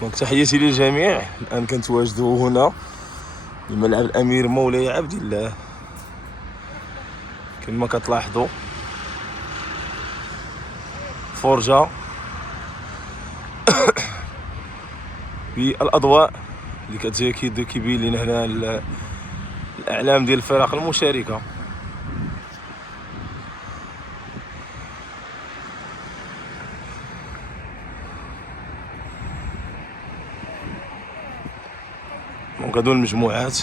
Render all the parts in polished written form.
دونك تحياتي للجميع. الان كنتواجدوا هنا الملعب الامير مولاي عبد الله. كما كتلاحظوا فرجه بالاضواء اللي كيبين لنا هنا الاعلام ديال الفرق المشاركه. دونك هادو المجموعات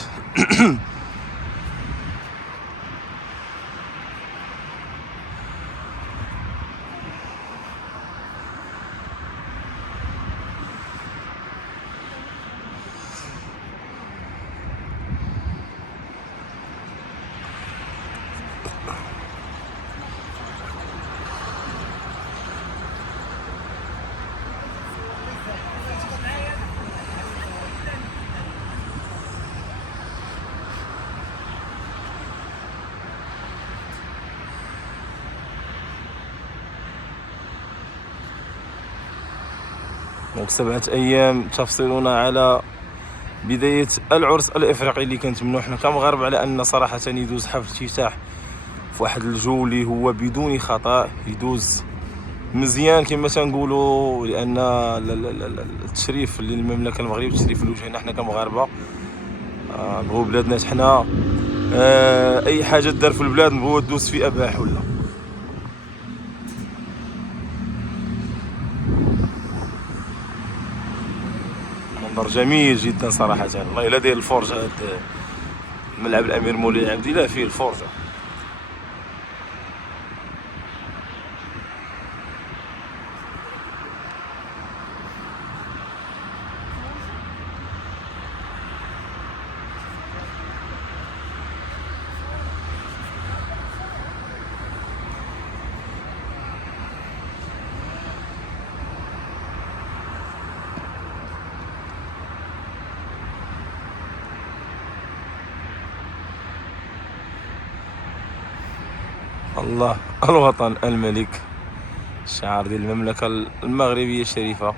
دونك 7 أيام تفصلنا على بداية العرس الإفريقي اللي كنتمنوا حنا كمغاربة على أن صراحة يدوز حفل الافتتاح في واحد الجو اللي هو بدون خطأ، يدوز مزيان كما تنقولوا، لأن التشريف للمملكة المغربية، التشريف اللي وجهنا حنا كمغاربة. نبغيو بلادنا حنا أي حاجة دار في البلاد نبغيو دوز فيها باح ولا. منظر جميل جدا صراحة. والله إلا داير الفرجة هاد ملعب الأمير مولاي عبد الله فيه الفرجة. الله الوطن الملك، الشعار ديال المملكة المغربية الشريفة.